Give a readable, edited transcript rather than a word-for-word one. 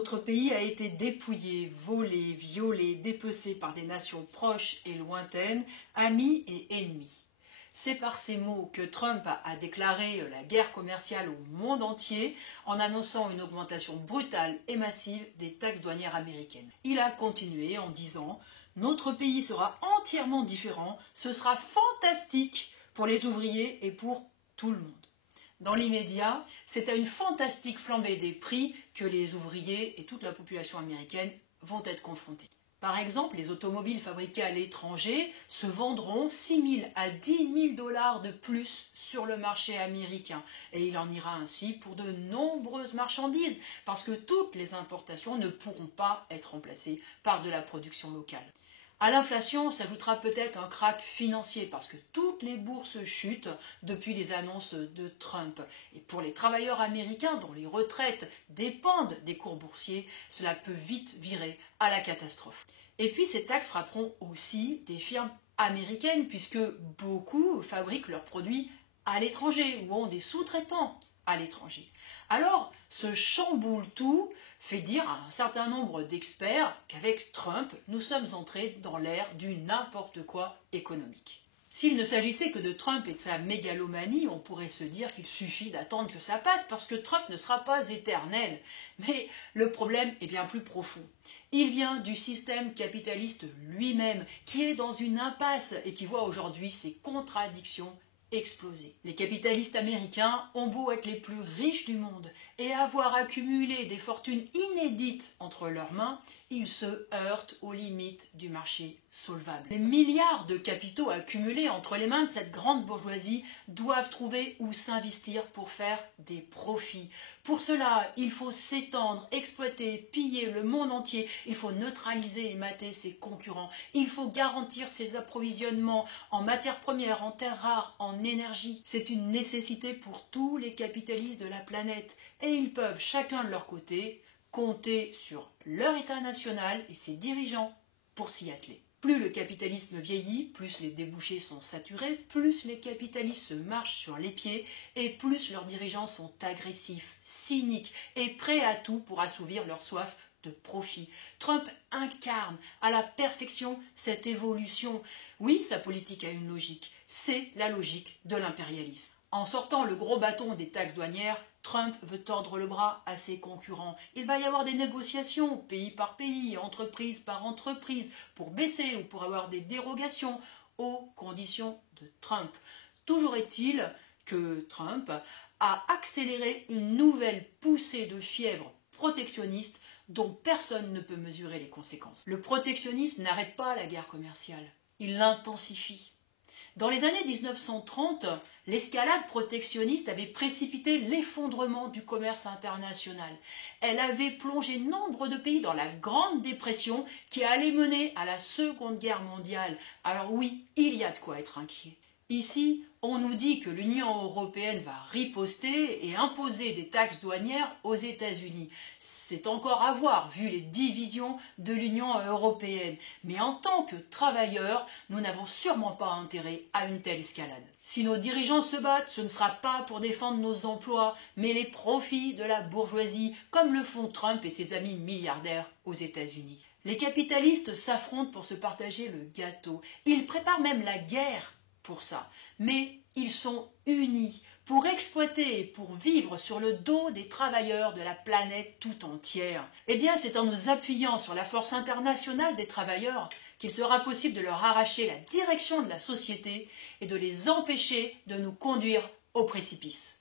Notre pays a été dépouillé, volé, violé, dépecé par des nations proches et lointaines, amis et ennemis. C'est par ces mots que Trump a déclaré la guerre commerciale au monde entier en annonçant une augmentation brutale et massive des taxes douanières américaines. Il a continué en disant « Notre pays sera entièrement différent, ce sera fantastique pour les ouvriers et pour tout le monde ». Dans l'immédiat, c'est à une fantastique flambée des prix que les ouvriers et toute la population américaine vont être confrontés. Par exemple, les automobiles fabriquées à l'étranger se vendront 6 000 à 10 000 dollars de plus sur le marché américain. Et il en ira ainsi pour de nombreuses marchandises, parce que toutes les importations ne pourront pas être remplacées par de la production locale. À l'inflation s'ajoutera peut-être un krach financier parce que toutes les bourses chutent depuis les annonces de Trump. Et pour les travailleurs américains dont les retraites dépendent des cours boursiers, cela peut vite virer à la catastrophe. Et puis ces taxes frapperont aussi des firmes américaines puisque beaucoup fabriquent leurs produits à l'étranger ou ont des sous-traitants à l'étranger. Alors, ce chamboule tout fait dire à un certain nombre d'experts qu'avec Trump, nous sommes entrés dans l'ère du n'importe quoi économique. S'il ne s'agissait que de Trump et de sa mégalomanie, on pourrait se dire qu'il suffit d'attendre que ça passe parce que Trump ne sera pas éternel. Mais le problème est bien plus profond. Il vient du système capitaliste lui-même qui est dans une impasse et qui voit aujourd'hui ses contradictions exploser. Les capitalistes américains ont beau être les plus riches du monde et avoir accumulé des fortunes inédites entre leurs mains, ils se heurtent aux limites du marché solvable. Les milliards de capitaux accumulés entre les mains de cette grande bourgeoisie doivent trouver où s'investir pour faire des profits. Pour cela, il faut s'étendre, exploiter, piller le monde entier. Il faut neutraliser et mater ses concurrents. Il faut garantir ses approvisionnements en matières premières, en terres rares, en énergie. C'est une nécessité pour tous les capitalistes de la planète et ils peuvent, chacun de leur côté, compter sur leur État national et ses dirigeants pour s'y atteler. Plus le capitalisme vieillit, plus les débouchés sont saturés, plus les capitalistes se marchent sur les pieds et plus leurs dirigeants sont agressifs, cyniques et prêts à tout pour assouvir leur soif de profit. Trump incarne à la perfection cette évolution. Oui, sa politique a une logique, c'est la logique de l'impérialisme. En sortant le gros bâton des taxes douanières, Trump veut tordre le bras à ses concurrents. Il va y avoir des négociations, pays par pays, entreprise par entreprise, pour baisser ou pour avoir des dérogations aux conditions de Trump. Toujours est-il que Trump a accéléré une nouvelle poussée de fièvre protectionniste dont personne ne peut mesurer les conséquences. Le protectionnisme n'arrête pas la guerre commerciale, il l'intensifie. Dans les années 1930, l'escalade protectionniste avait précipité l'effondrement du commerce international. Elle avait plongé nombre de pays dans la Grande Dépression qui allait mener à la Seconde Guerre mondiale. Alors oui, il y a de quoi être inquiet. Ici, on nous dit que l'Union européenne va riposter et imposer des taxes douanières aux États-Unis. C'est encore à voir vu les divisions de l'Union européenne. Mais en tant que travailleurs, nous n'avons sûrement pas intérêt à une telle escalade. Si nos dirigeants se battent, ce ne sera pas pour défendre nos emplois, mais les profits de la bourgeoisie, comme le font Trump et ses amis milliardaires aux États-Unis. Les capitalistes s'affrontent pour se partager le gâteau. Ils préparent même la guerre pour ça, mais ils sont unis pour exploiter et pour vivre sur le dos des travailleurs de la planète tout entière. Eh bien, c'est en nous appuyant sur la force internationale des travailleurs qu'il sera possible de leur arracher la direction de la société et de les empêcher de nous conduire au précipice.